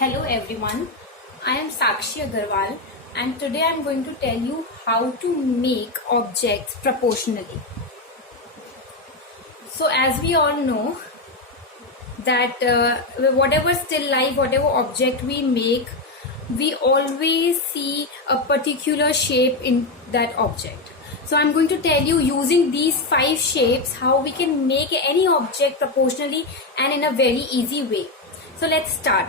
Hello everyone, I am Sakshi Agarwal and today I am going to tell you how to make objects proportionally. So as we all know that whatever still life, whatever object we make, we always see a particular shape in that object. So I'm going to tell you using these 5 shapes how we can make any object proportionally and in a very easy way. So let's start.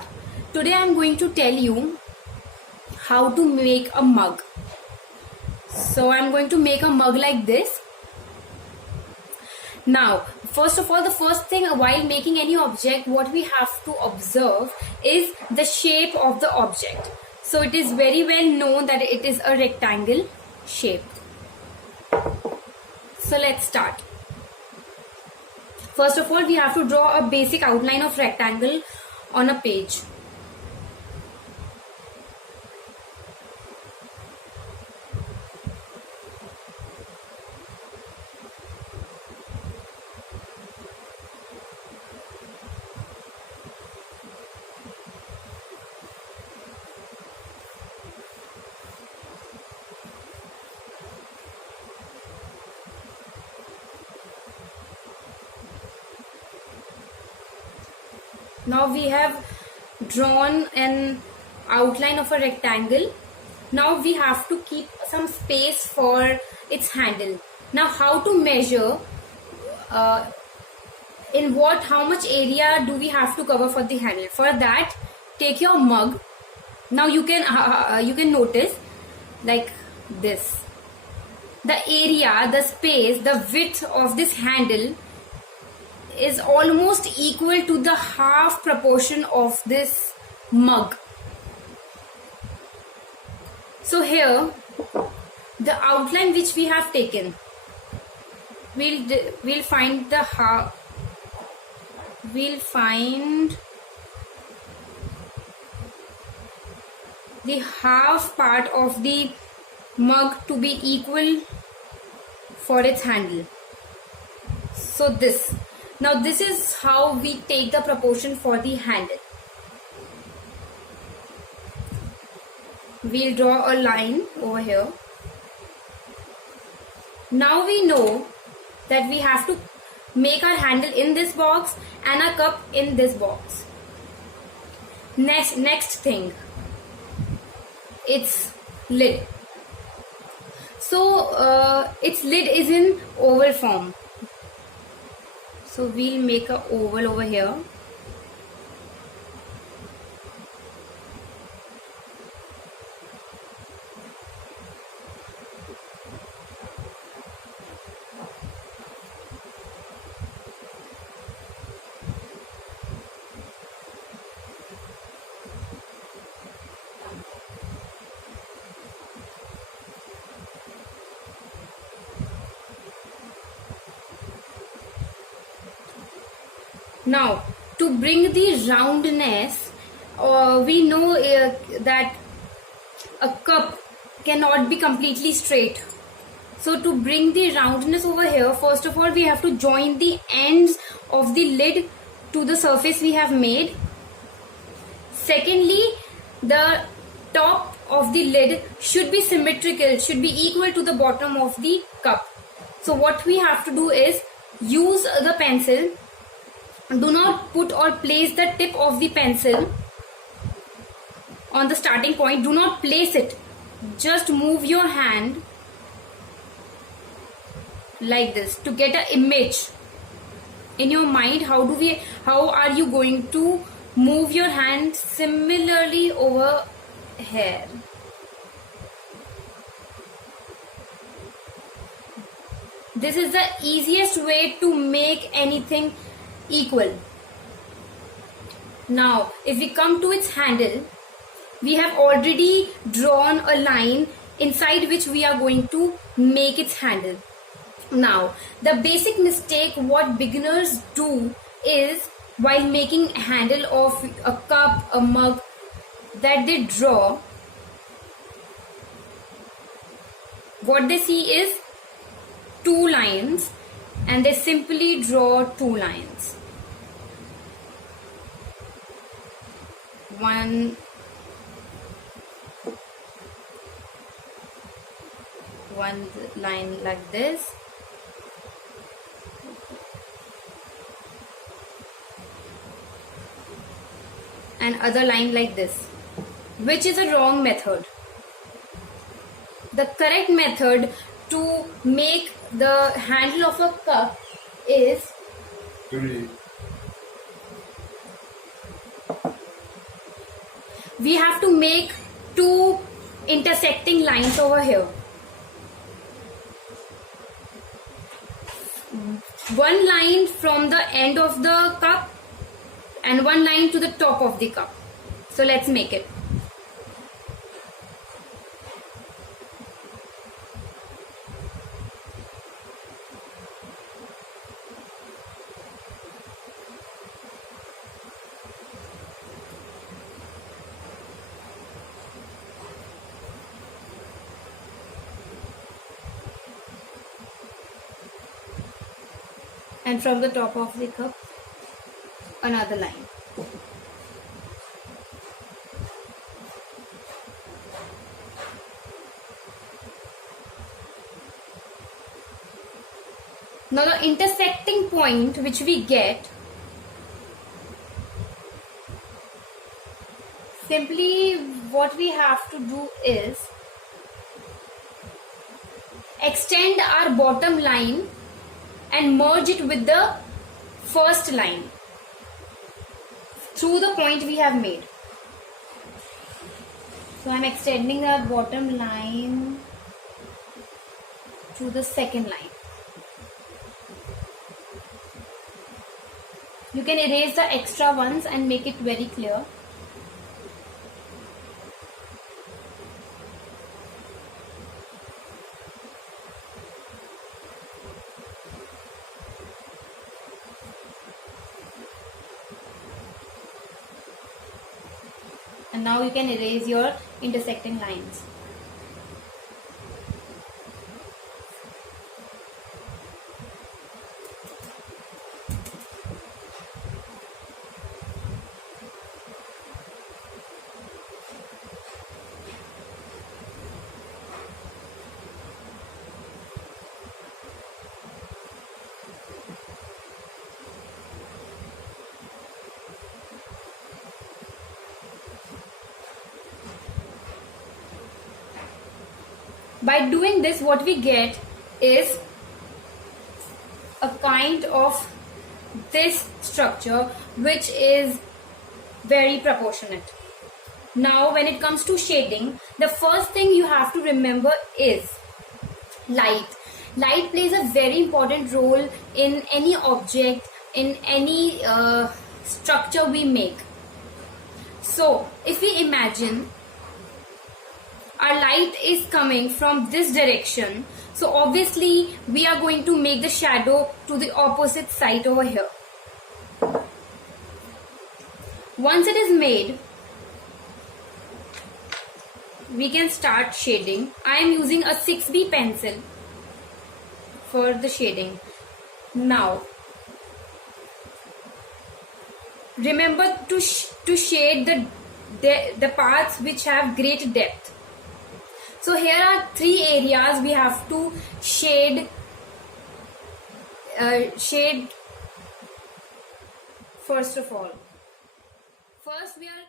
Today I'm going to tell you how to make a mug. So I'm going to make a mug like this. Now, first of all, the first thing while making any object, what we have to observe is the shape of the object. So it is very well known that it is a rectangle shape. So let's start. First of all, we have to draw a basic outline of rectangle on a page. Now we have drawn an outline of a rectangle. Now we have to keep some space for its handle. Now how to measure how much area do we have to cover for the handle? For that, take your mug. Now you can notice like this. The area, the space, the width of this handle is almost equal to the half proportion of this mug. So here, the outline which we have taken, we'll find the half. We'll find the half part of the mug to be equal for its handle. So this. Now this is how we take the proportion for the handle. We'll draw a line over here. Now we know that we have to make our handle in this box and a cup in this box. Next thing, its lid. So its lid is in oval form. So we'll make an oval over here. Now, to bring the roundness, we know that a cup cannot be completely straight. So to bring the roundness over here, first of all, we have to join the ends of the lid to the surface we have made. Secondly, the top of the lid should be symmetrical, should be equal to the bottom of the cup. So what we have to do is use the pencil. Do not put or place the tip of the pencil on the starting point. Do not place it. Just move your hand like this to get an image in your mind. How are you going to move your hand similarly over here? This is the easiest way to make anything equal. Now, if we come to its handle, we have already drawn a line inside which we are going to make its handle. Now, the basic mistake what beginners do is while making a handle of a cup, a mug, that they draw, what they see is 2 lines and they simply draw 2 lines. one line like this, and other line like this, which is a wrong method. The correct method to make the handle of a cup is we have to make two intersecting lines over here. One line from the end of the cup and one line to the top of the cup. So let's make it. And from the top of the cup, another line. Now the intersecting point which we get, simply what we have to do is extend our bottom line and merge it with the first line through the point we have made. So I am extending our bottom line to the second line. You can erase the extra ones and make it very clear. And now you can erase your intersecting lines. By doing this, what we get is a kind of this structure which is very proportionate. Now when it comes to shading, the first thing you have to remember is light. Light plays a very important role in any object, in any structure we make. So if we imagine our light is coming from this direction, so obviously we are going to make the shadow to the opposite side over here. Once it is made, we can start shading. I am using a 6B pencil for the shading. Now remember to shade the parts which have great depth. So here are 3 areas we have to shade first of all. First we are